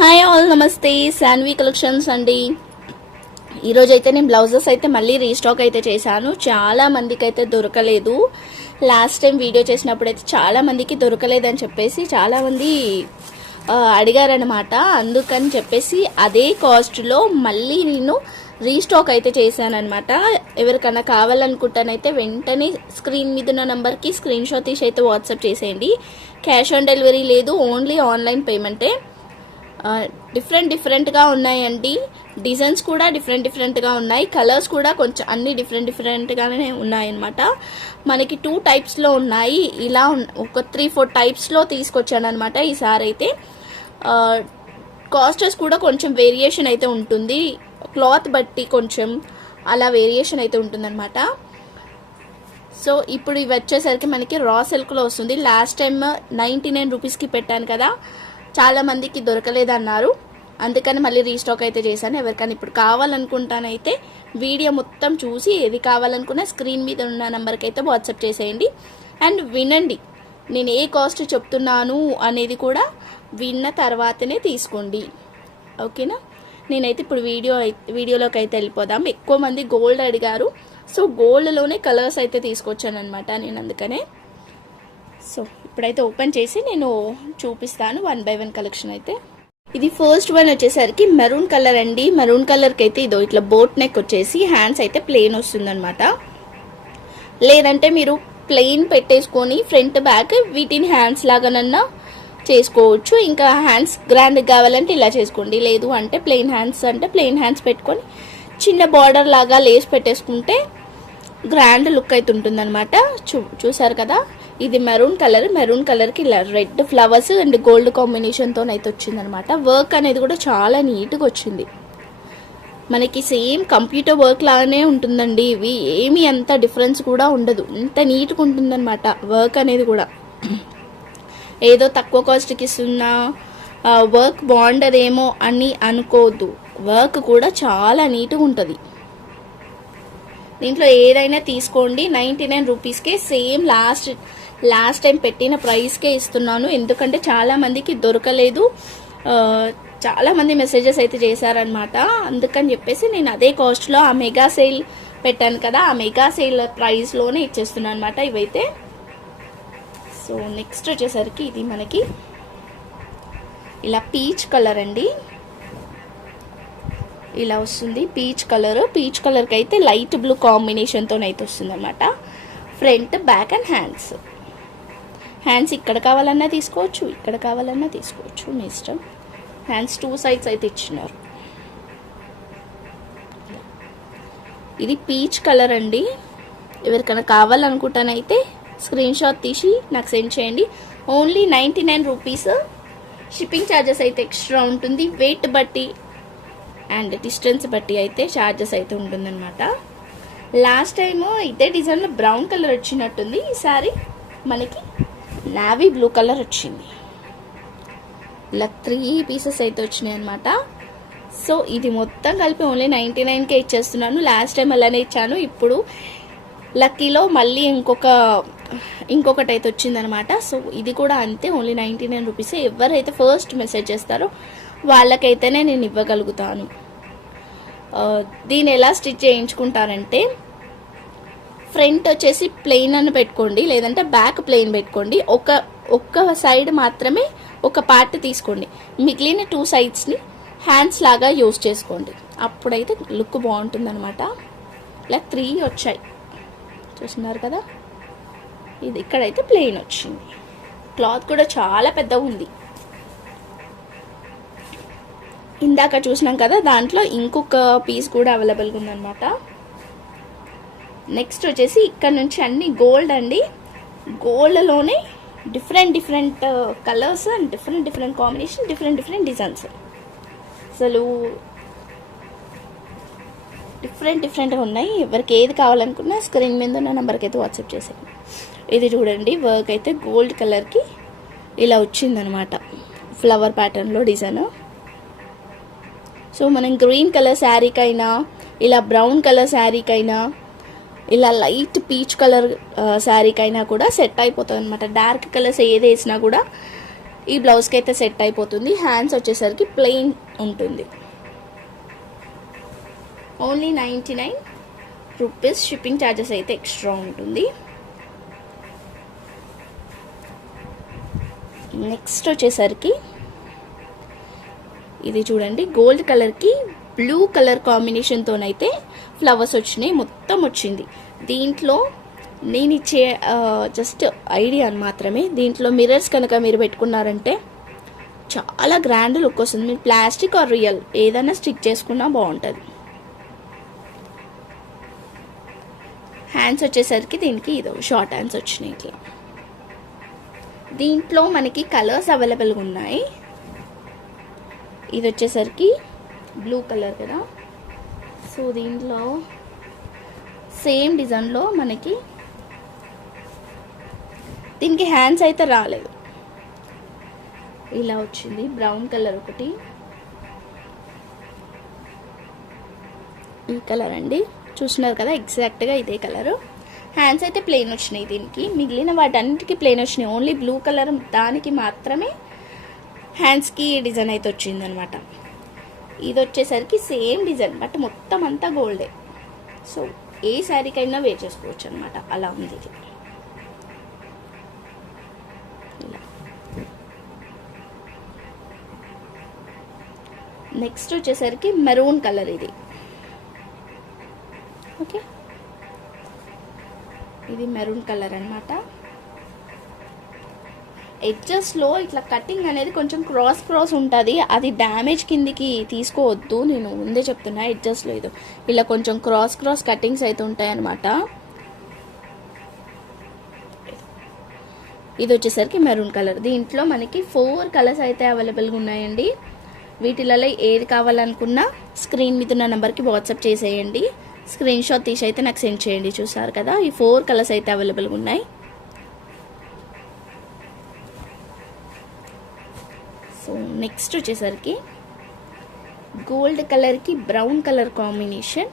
Hi all నమస్తే. Shanvi collections అండి. ఈరోజు అయితే నేను బ్లౌజెస్ అయితే మళ్ళీ రీస్టాక్ అయితే చేశాను. చాలా మందికి అయితే దొరకలేదు. లాస్ట్ టైం వీడియో చేసినప్పుడు అయితే చాలా మందికి దొరకలేదని చెప్పేసి చాలామంది అడిగారనమాట అందుకని చెప్పేసి అదే కాస్ట్లో మళ్ళీ నేను రీస్టాక్ అయితే చేశానమాట ఎవరికైనా కావాలనుకుంటానైతే వెంటనే స్క్రీన్ మీద ఉన్న నెంబర్కి స్క్రీన్ షాట్ తీసి అయితే వాట్సాప్ చేసేయండి. క్యాష్ ఆన్ డెలివరీ లేదు ఓన్లీ ఆన్లైన్ పేమెంటే డిఫరెంట్ డిఫరెంట్గా ఉన్నాయండి. డిజైన్స్ కూడా డిఫరెంట్ డిఫరెంట్గా ఉన్నాయి. కలర్స్ కూడా కొంచెం అన్ని డిఫరెంట్ డిఫరెంట్గానే ఉన్నాయన్నమాట. మనకి టూ టైప్స్లో ఉన్నాయి. ఇలా ఒక త్రీ ఫోర్ టైప్స్లో తీసుకొచ్చాను అనమాట ఈసారి అయితే. కాస్టర్స్ కూడా కొంచెం వేరియేషన్ అయితే ఉంటుంది. క్లాత్ బట్టి కొంచెం అలా వేరియేషన్ అయితే ఉంటుందన్నమాట. సో ఇప్పుడు ఇవి వచ్చేసరికి మనకి రా సిల్క్లో వస్తుంది. లాస్ట్ టైం నైంటీ నైన్ రూపీస్కి పెట్టాను కదా. చాలా మందికి దొరకలేదన్నారు. అందుకని మళ్ళీ రీస్టాక్ అయితే చేశాను. ఎవరికైనా ఇప్పుడు కావాలనుకుంటానైతే వీడియో మొత్తం చూసి ఏది కావాలనుకున్నా స్క్రీన్ మీద ఉన్న నెంబర్కి అయితే వాట్సాప్ చేసేయండి. అండ్ వినండి. నేను ఏ కాస్ట్ చెప్తున్నాను అనేది కూడా విన్న తర్వాతనే తీసుకోండి. ఓకేనా? నేనైతే ఇప్పుడు వీడియో వీడియోలోకి అయితే వెళ్ళిపోదాం. ఎక్కువ మంది గోల్డ్ అడిగారు. సో గోల్డ్లోనే కలర్స్ అయితే తీసుకొచ్చాను అనమాట నేను అందుకనే. సో ఇప్పుడైతే ఓపెన్ చేసి నేను చూపిస్తాను వన్ బై వన్ కలెక్షన్ అయితే. ఇది ఫస్ట్ వన్ వచ్చేసరికి మెరూన్ కలర్ అండి. మెరూన్ కలర్కి అయితే ఇదో ఇట్లా బోట్ నెక్ వచ్చేసి హ్యాండ్స్ అయితే ప్లెయిన్ వస్తుందనమాట లేదంటే మీరు ప్లెయిన్ పెట్టేసుకొని ఫ్రంట్ బ్యాక్ వీటిని హ్యాండ్స్ లాగానన్నా చేసుకోవచ్చు. ఇంకా హ్యాండ్స్ గ్రాండ్ కావాలంటే ఇలా చేసుకోండి. లేదు అంటే ప్లెయిన్ హ్యాండ్స్ అంటే ప్లెయిన్ హ్యాండ్స్ పెట్టుకొని చిన్న బార్డర్ లాగా లేస్ పెట్టేసుకుంటే గ్రాండ్ లుక్ అయితే ఉంటుందన్నమాట. చూ చూసారు కదా? ఇది మెరూన్ కలర్ మెరూన్ కలర్కి ఇలా రెడ్ ఫ్లవర్స్ అండ్ గోల్డ్ కాంబినేషన్తో అయితే వచ్చిందనమాట వర్క్ అనేది కూడా చాలా నీట్గా వచ్చింది. మనకి సేమ్ కంప్యూటర్ వర్క్ లాగానే ఉంటుందండి ఇవి. ఏమీ అంత డిఫరెన్స్ కూడా ఉండదు. ఇంత నీట్గా ఉంటుందన్నమాట వర్క్ అనేది కూడా. ఏదో తక్కువ కాస్ట్కి ఇస్తున్నా వర్క్ బాగుండదేమో అని అనుకోవద్దు. వర్క్ కూడా చాలా నీట్గా ఉంటుంది. దీంట్లో ఏదైనా తీసుకోండి. నైంటీ నైన్ రూపీస్కే సేమ్ లాస్ట్ లాస్ట్ టైం పెట్టిన ప్రైస్కే ఇస్తున్నాను. ఎందుకంటే చాలామందికి దొరకలేదు. చాలామంది మెసేజెస్ అయితే చేశారనమాట అందుకని చెప్పేసి నేను అదే కాస్ట్లో ఆ మెగా సేల్ పెట్టాను కదా ఆ మెగా సేల్ ప్రైస్లోనే ఇచ్చేస్తున్నాను అనమాట ఇవైతే. సో నెక్స్ట్ వచ్చేసరికి ఇది మనకి. ఇలా పీచ్ కలర్ అండి. ఇలా వస్తుంది పీచ్ కలర్. పీచ్ కలర్కి అయితే లైట్ బ్లూ కాంబినేషన్తో అయితే వస్తుంది అనమాట front back and hands. Hands ఇక్కడ కావాలన్నా తీసుకోవచ్చు ఇక్కడ కావాలన్నా తీసుకోవచ్చు. మీ ఇష్టం. హ్యాండ్స్ టూ సైడ్స్ అయితే ఇచ్చినారు. ఇది పీచ్ కలర్ అండి. ఎవరికైనా కావాలనుకుంటానైతే స్క్రీన్ షాట్ తీసి నాకు సెండ్ చేయండి. Only ninety nine rupees shipping charges అయితే ఎక్స్ట్రా ఉంటుంది. వెయిట్ బట్టి అండ్ డిస్టెన్స్ బట్టి అయితే ఛార్జెస్ అయితే ఉంటుందన్నమాట. లాస్ట్ టైము ఇదే డిజైన్లో బ్రౌన్ కలర్ వచ్చినట్టుంది. ఈసారి మనకి నావీ బ్లూ కలర్ వచ్చింది. ఇలా త్రీ పీసెస్ అయితే వచ్చినాయి అనమాట సో ఇది మొత్తం కలిపి ఓన్లీ నైంటీ నైన్కే ఇచ్చేస్తున్నాను. లాస్ట్ టైం అలానే ఇచ్చాను. ఇప్పుడు లక్కీలో మళ్ళీ ఇంకొక ఇంకొకటి అయితే వచ్చిందనమాట సో ఇది కూడా అంతే ఓన్లీ నైంటీ నైన్ రూపీస్ ఎవరైతే ఫస్ట్ మెసేజ్ చేస్తారో వాళ్ళకైతేనే నేను ఇవ్వగలుగుతాను. Uh, దీన్ని ఎలా స్టిచ్ చేయించుకుంటారంటే ఫ్రంట్ వచ్చేసి ప్లెయిన్ అని పెట్టుకోండి లేదంటే బ్యాక్ ప్లెయిన్ పెట్టుకోండి. ఒక ఒక్క సైడ్ మాత్రమే ఒక పార్ట్ తీసుకోండి. మిగిలిన టూ సైడ్స్ని హ్యాండ్స్ లాగా యూస్ చేసుకోండి. అప్పుడైతే లుక్ బాగుంటుంది అనమాట ఇలా త్రీ వచ్చాయి. చూస్తున్నారు కదా? ఇది ఇక్కడైతే ప్లెయిన్ వచ్చింది. క్లాత్ కూడా చాలా పెద్దగా ఉంది. ఇందాక చూసినాం కదా దాంట్లో ఇంకొక పీస్ కూడా అవైలబుల్గా ఉందన్నమాట. నెక్స్ట్ వచ్చేసి ఇక్కడ నుంచి అన్ని గోల్డ్ అండి. గోల్డ్లోనే different different colours and different different combination different different designs అసలు డిఫరెంట్ డిఫరెంట్గా ఉన్నాయి. ఎవరికి ఏది కావాలనుకున్నా స్క్రీన్ మీద ఉన్న నెంబర్కి అయితే వాట్సాప్ చేసేయండి. ఇది చూడండి వర్క్ అయితే గోల్డ్ కలర్కి ఇలా వచ్చిందనమాట. ఫ్లవర్ ప్యాటర్న్లో డిజైన్ సో మనం గ్రీన్ కలర్ శారీకైనా ఇలా బ్రౌన్ కలర్ శారీకైనా ఇలా లైట్ పీచ్ కలర్ శారీకైనా కూడా సెట్ అయిపోతుంది అనమాట డార్క్ కలర్స్ ఏది వేసినా కూడా ఈ బ్లౌజ్కి అయితే సెట్ అయిపోతుంది. హ్యాండ్స్ వచ్చేసరికి ప్లెయిన్ ఉంటుంది. Only ninety nine rupees shipping charges అయితే ఎక్స్ట్రా ఉంటుంది. నెక్స్ట్ వచ్చేసరికి ఇది చూడండి గోల్డ్ కలర్కి బ్లూ కలర్ కాంబినేషన్తోనైతే ఫ్లవర్స్ వచ్చినాయి మొత్తం వచ్చింది. దీంట్లో నేను ఇచ్చే జస్ట్ ఐడియా అని మాత్రమే. దీంట్లో మిర్రర్స్ కనుక మీరు పెట్టుకున్నారంటే చాలా గ్రాండ్ లుక్ వస్తుంది. మీరు ప్లాస్టిక్ ఆర్ రియల్ ఏదైనా స్టిక్ చేసుకున్నా బాగుంటుంది. హ్యాండ్స్ వచ్చేసరికి దీనికి ఇదో షార్ట్ హ్యాండ్స్ వచ్చినాయి ఇట్లా. దీంట్లో మనకి కలర్స్ అవైలబుల్గా ఉన్నాయి. ఇది వచ్చేసరికి బ్లూ కలర్ కదా. సో దీంట్లో సేమ్ డిజైన్లో మనకి దీనికి హ్యాండ్స్ అయితే రాలేదు. ఇలా వచ్చింది బ్రౌన్ కలర్ ఒకటి. ఈ కలర్ అండి చూస్తున్నారు కదా ఎగ్జాక్ట్గా ఇదే కలరు. హ్యాండ్స్ అయితే ప్లెయిన్ వచ్చినాయి దీనికి. మిగిలిన వాటన్నిటికీ ప్లెయిన్ వచ్చినాయి. ఓన్లీ బ్లూ కలర్ దానికి మాత్రమే హ్యాండ్స్కి డిజైన్ అయితే వచ్చిందనమాట ఇది వచ్చేసరికి సేమ్ డిజైన్ బట్ మొత్తం అంతా గోల్డే. సో ఏ శారీకైనా వేర్ చేసుకోవచ్చు అనమాట అలా ఉంది ఇది. నెక్స్ట్ వచ్చేసరికి మెరూన్ కలర్ ఇది. ఓకే? ఇది మెరూన్ కలర్ అనమాట ఎడ్జస్ట్లో ఇట్లా కటింగ్ అనేది కొంచెం క్రాస్ క్రాస్ ఉంటుంది. అది డ్యామేజ్ కిందికి తీసుకోవద్దు. నేను ముందే చెప్తున్నా ఎడ్జస్ట్లో ఇది. ఇలా కొంచెం క్రాస్ క్రాస్ కటింగ్స్ అయితే ఉంటాయన్నమాట. ఇది వచ్చేసరికి మెరూన్ కలర్. దీంట్లో మనకి ఫోర్ కలర్స్ అయితే అవైలబుల్గా ఉన్నాయండి. వీటిలలో ఏది కావాలనుకున్నా స్క్రీన్ మీద ఉన్న నెంబర్కి వాట్సాప్ చేసేయండి. స్క్రీన్ షాట్ తీసి అయితే నాకు సెండ్ చేయండి. చూసారు కదా? ఈ ఫోర్ కలర్స్ అయితే అవైలబుల్గా ఉన్నాయి. సో నెక్స్ట్ వచ్చేసరికి గోల్డ్ కలర్కి బ్రౌన్ కలర్ కాంబినేషన్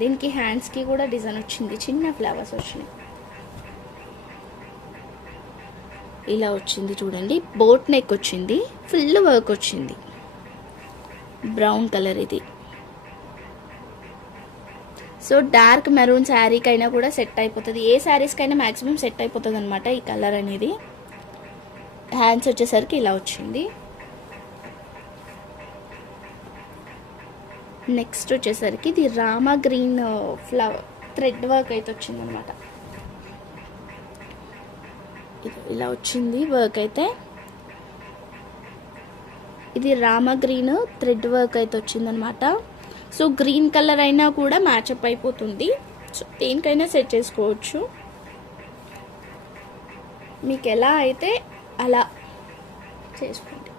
దీనికి హ్యాండ్స్కి కూడా డిజైన్ వచ్చింది. చిన్న ఫ్లవర్స్ వచ్చినాయి. ఇలా వచ్చింది చూడండి. బోట్ నెక్ వచ్చింది. ఫుల్ వర్క్ వచ్చింది. బ్రౌన్ కలర్ ఇది. సో డార్క్ మెరూన్ శారీకైనా కూడా సెట్ అయిపోతుంది. ఏ శారీస్కైనా మ్యాక్సిమం సెట్ అయిపోతుంది అనమాట ఈ కలర్ అనేది. హ్యాండ్స్ వచ్చేసరికి ఇలా వచ్చింది. నెక్స్ట్ వచ్చేసరికి ఇది Rama green flower thread work అయితే వచ్చిందనమాట ఇది ఇలా వచ్చింది వర్క్ అయితే. ఇది రామా గ్రీన్ థ్రెడ్ వర్క్ అయితే వచ్చిందనమాట సో గ్రీన్ కలర్ అయినా కూడా మ్యాచప్ అయిపోతుంది. సో దేనికైనా సెట్ చేసుకోవచ్చు. మీకు ఎలా అయితే అలా చేసుకోండి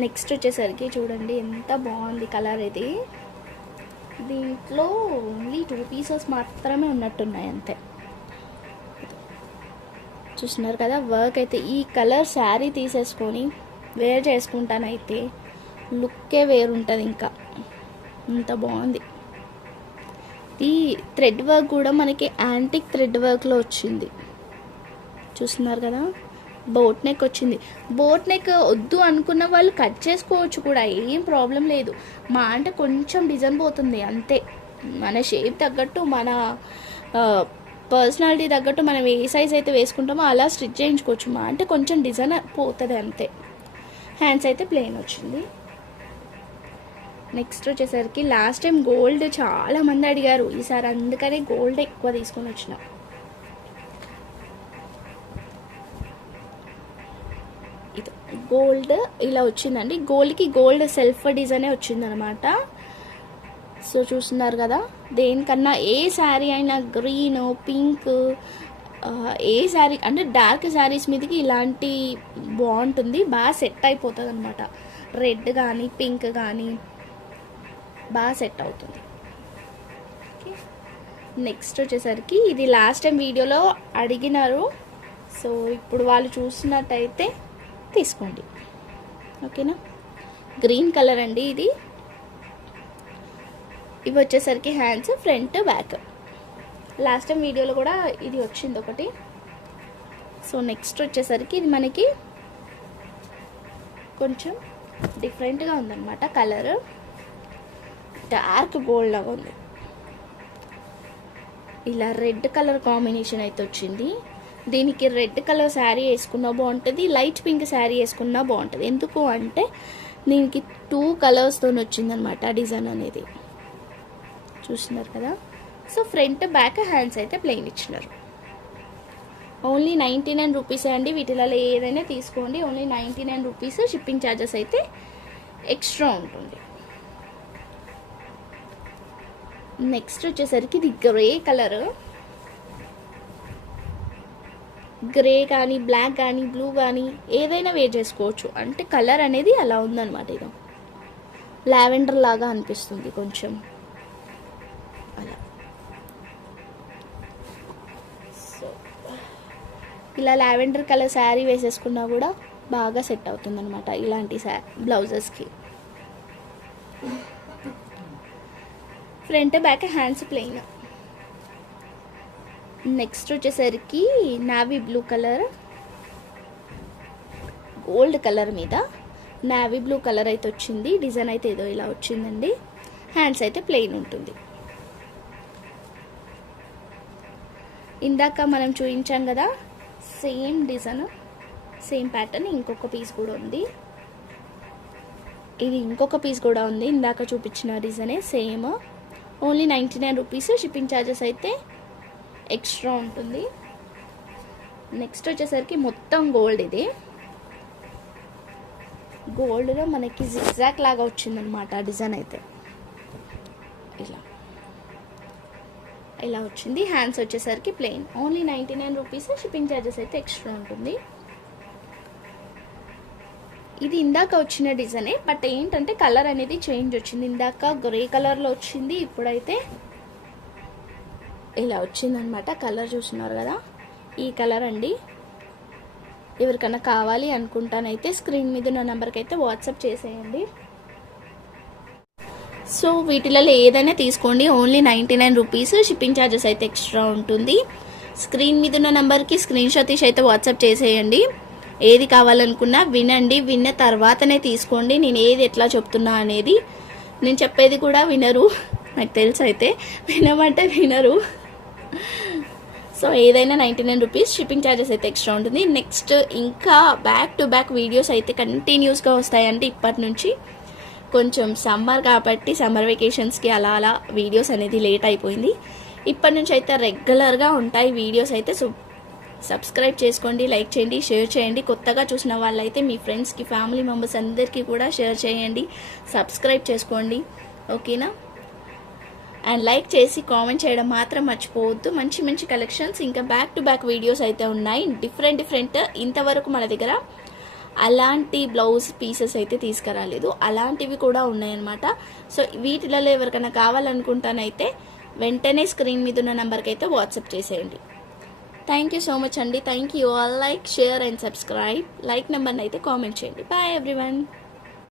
నెక్స్ట్ వచ్చేసరికి చూడండి ఎంత బాగుంది కలర్ ఇది. దీంట్లో ఓన్లీ టూ పీసెస్ మాత్రమే ఉన్నట్టున్నాయి అంతే. చూస్తున్నారు కదా వర్క్ అయితే ఈ కలర్ శారీ తీసేసుకొని వేర్ చేసుకుంటానైతే లుక్కే వేరుంటుంది ఇంకా. ఇంత బాగుంది. ఈ థ్రెడ్ వర్క్ కూడా మనకి యాంటిక్ థ్రెడ్ వర్క్లో వచ్చింది. చూస్తున్నారు కదా? బోట్ నెక్ వచ్చింది. బోట్ నెక్ వద్దు అనుకున్న వాళ్ళు కట్ చేసుకోవచ్చు కూడా ఏం ప్రాబ్లం లేదు. మా అంటే కొంచెం డిజైన్ పోతుంది అంతే. మన షేప్ తగ్గట్టు మన పర్సనాలిటీ తగ్గట్టు మనం ఏ సైజ్ అయితే వేసుకుంటామో అలా స్టిచ్ చేయించుకోవచ్చు. మా అంటే కొంచెం డిజైన్ పోతుంది అంతే. హ్యాండ్స్ అయితే ప్లెయిన్ వచ్చింది. నెక్స్ట్ వచ్చేసరికి లాస్ట్ టైం గోల్డ్ చాలా మంది అడిగారు. ఈసారి అందుకనే గోల్డ్ ఎక్కువ తీసుకొని వచ్చిన ఇది గోల్డ్ ఇలా వచ్చిందండి. గోల్డ్కి గోల్డ్ సెల్ఫ్ డిజైనే వచ్చిందనమాట సో చూస్తున్నారు కదా దేనికన్నా ఏ శారీ అయినా గ్రీన్ పింక్ ఏ శారీ అంటే డార్క్ శారీస్ మీదకి ఇలాంటి బాగుంటుంది బాగా సెట్ అయిపోతుంది అనమాట రెడ్ కానీ పింక్ కానీ బాగా సెట్ అవుతుంది. నెక్స్ట్ వచ్చేసరికి ఇది లాస్ట్ టైం వీడియోలో అడిగినారు. సో ఇప్పుడు వాళ్ళు చూసినట్టయితే తీసుకోండి. ఓకేనా? గ్రీన్ కలర్ అండి ఇది. ఇవి వచ్చేసరికి hands front back. Last time వీడియోలో కూడా ఇది వచ్చింది ఒకటి. సో నెక్స్ట్ వచ్చేసరికి ఇది మనకి కొంచెం డిఫరెంట్గా ఉందన్నమాట కలర్. డార్క్ గోల్డ్ లాగా ఉంది. ఇలా రెడ్ కలర్ కాంబినేషన్ అయితే వచ్చింది. దీనికి రెడ్ కలర్ శారీ వేసుకున్నా బాగుంటుంది లైట్ పింక్ శారీ వేసుకున్నా బాగుంటుంది. ఎందుకు అంటే దీనికి టూ కలర్స్తో వచ్చిందనమాట డిజైన్ అనేది. చూస్తున్నారు కదా? సో ఫ్రంట్ బ్యాక్ హ్యాండ్స్ అయితే ప్లెయిన్ ఇచ్చినారు. ఓన్లీ నైంటీ నైన్ రూపీస్ అండి. వీటిలలో ఏదైనా తీసుకోండి. Only ninety nine rupees shipping charges అయితే ఎక్స్ట్రా ఉంటుంది. నెక్స్ట్ వచ్చేసరికి ఇది గ్రే కలర్. గ్రే కానీ బ్లాక్ కానీ బ్లూ కానీ ఏదైనా వేర్ చేసుకోవచ్చు. అంటే కలర్ అనేది అలా ఉందన్నమాట ఇది లావెండర్ లాగా అనిపిస్తుంది కొంచెం. అలా. సో ఇలా లావెండర్ కలర్ శారీ వేసేసుకున్నా కూడా బాగా సెట్ అవుతుంది అనమాట ఇలాంటి శా బ్లౌజెస్కి. Front back hands plain. Next వచ్చేసరికి navy blue colour. Gold colour మీద నావీ బ్లూ కలర్ అయితే వచ్చింది. డిజైన్ అయితే ఏదో ఇలా వచ్చిందండి. హ్యాండ్స్ అయితే ప్లెయిన్ ఉంటుంది. ఇందాక మనం చూపించాం కదా సేమ్ డిజైన్ సేమ్ ప్యాటర్న్ ఇంకొక పీస్ కూడా ఉంది. ఇది ఇంకొక పీస్ కూడా ఉంది. ఇందాక చూపించిన డిజైనే same only ninety nine rupees shipping charges అయితే ఎక్స్ట్రా ఉంటుంది. నెక్స్ట్ వచ్చేసరికి మొత్తం గోల్డ్ ఇది. గోల్డ్లో మనకి జిగ్జాక్ లాగా వచ్చిందనమాట డిజైన్ అయితే. ఇలా. ఇలా వచ్చింది. హ్యాండ్స్ వచ్చేసరికి plain only ninety nine rupees shipping charges అయితే ఎక్స్ట్రా ఉంటుంది. ఇది ఇందాక వచ్చిన డిజైనే బట్ ఏంటంటే కలర్ అనేది చేంజ్ వచ్చింది. ఇందాక గ్రే కలర్లో వచ్చింది ఇప్పుడైతే ఇలా వచ్చిందనమాట. కలర్ చూస్తున్నారు కదా? ఈ కలర్ అండి. ఎవరికైనా కావాలి అనుకుంటానైతే స్క్రీన్ మీద ఉన్న నెంబర్కి అయితే వాట్సాప్ చేసేయండి. సో వీటిలలో ఏదైనా తీసుకోండి. Only ninety nine rupees shipping charges అయితే ఎక్స్ట్రా ఉంటుంది. స్క్రీన్ మీద ఉన్న నెంబర్కి స్క్రీన్ షాట్ తీసి అయితే వాట్సాప్ చేసేయండి. ఏది కావాలనుకున్నా వినండి. విన్న తర్వాతనే తీసుకోండి. నేను ఏది ఎట్లా చెప్తున్నా అనేది. నేను చెప్పేది కూడా వినరు. నాకు తెలుసు అయితే వినమంటే వినరు. సో ఏదైనా ninety nine rupees shipping charges అయితే ఎక్స్ట్రా ఉంటుంది. నెక్స్ట్ ఇంకా బ్యాక్ టు బ్యాక్ వీడియోస్ అయితే కంటిన్యూస్గా వస్తాయండి ఇప్పటి నుంచి కొంచెం సమ్మర్ కాబట్టి సమ్మర్ వెకేషన్స్కి అలా అలా వీడియోస్ అనేది లేట్ అయిపోయింది. ఇప్పటి నుంచి అయితే రెగ్యులర్గా ఉంటాయి వీడియోస్ అయితే. సో సబ్స్క్రైబ్ చేసుకోండి లైక్ చేయండి షేర్ చేయండి. కొత్తగా చూసిన వాళ్ళైతే మీ ఫ్రెండ్స్కి ఫ్యామిలీ మెంబర్స్ అందరికీ కూడా షేర్ చేయండి. సబ్స్క్రైబ్ చేసుకోండి. ఓకేనా అండ్ లైక్ చేసి కామెంట్ చేయడం మాత్రం మర్చిపోవద్దు. మంచి మంచి కలెక్షన్స్ ఇంకా బ్యాక్ టు బ్యాక్ వీడియోస్ అయితే ఉన్నాయి. డిఫరెంట్ డిఫరెంట్ ఇంతవరకు మన దగ్గర అలాంటి బ్లౌజ్ పీసెస్ అయితే తీసుకురాలేదు. అలాంటివి కూడా ఉన్నాయన్నమాట. సో వీటిలలో ఎవరికైనా కావాలనుకుంటానైతే వెంటనే స్క్రీన్ మీద ఉన్న నెంబర్కి అయితే వాట్సాప్ చేసేయండి. థ్యాంక్ యూ సో మచ్ అండి. Thank you all like share and subscribe like నెంబర్ని అయితే కామెంట్ చేయండి. Bye everyone